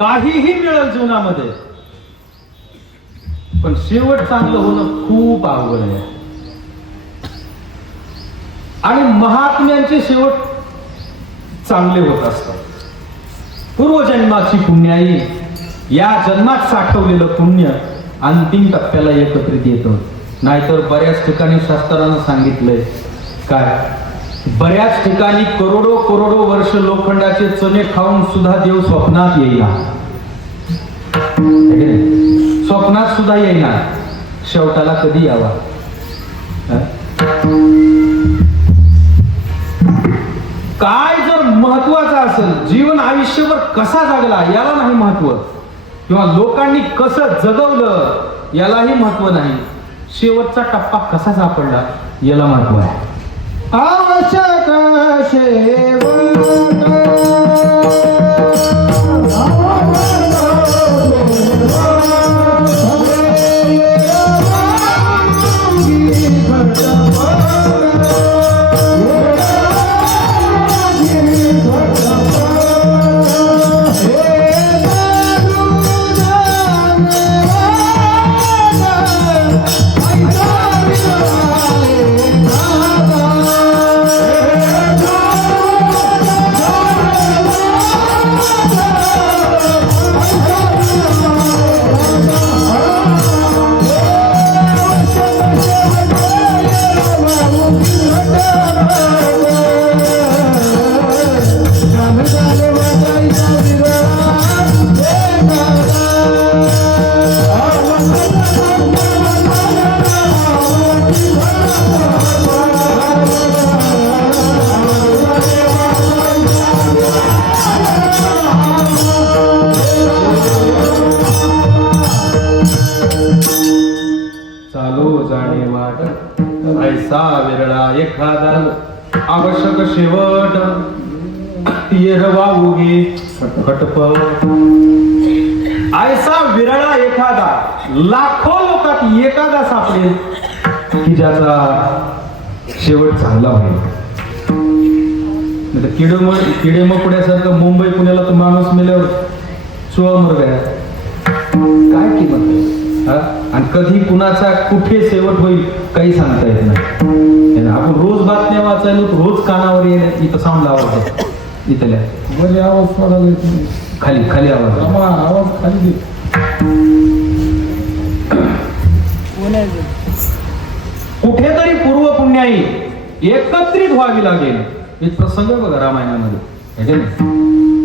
काहीही मिळेल जीवनामध्ये, पण शेवट चांगलं होणं खूप अवघड आहे. आणि महात्म्यांचे शेवट चांगले होत असतात. पूर्वजन्माची पुण्याई, या जन्मात साठवलेलं पुण्य अंतिम टप्प्याला एकत्रित येतं. नाहीतर बऱ्याच ठिकाणी शास्त्रानं सांगितलंय काय, बऱ्याच ठिकाणी करोडो करोडो वर्ष लोखंडाचे चणे खाऊन सुद्धा देव स्वप्नात येईना, स्वप्नात सुद्धा येईना, शेवटाला कधी यावा. काय जर महत्वाचं असेल, जीवन आयुष्यभर कसा जगला याला नाही महत्व, किंवा लोकांनी कसं जगवलं यालाही महत्व नाही, शेवटचा टप्पा कसा सापडला याला महत्व आहे. आवश्यक शेवट ऐसा विरळा एखादा आवश्यक शेवट, येरवा उगी खटपट. ऐसा विरळा एखादा, लाखो लोकात एखादा सापडेल की ज्याचा शेवट चांगला होईल. किडे मकोड्यासारखं मुंबई पुण्याला तो माणूस मेल्यावर चुळमर गया, काय किंमत. आणि कधी कुणाचा कुठे शेवट होईल काही सांगता येत नाही. आपण रोज बातम्या वाचायला रोज कानावर येईल, इथं साऊंड लावायचं, इथल्या वर आवाज पडायला, खाली खाली आवाज, आवाज खाली. कुठेतरी पूर्व पुण्याई एकत्रित व्हावी लागेल. एक प्रसंग बघा रामायणामध्ये.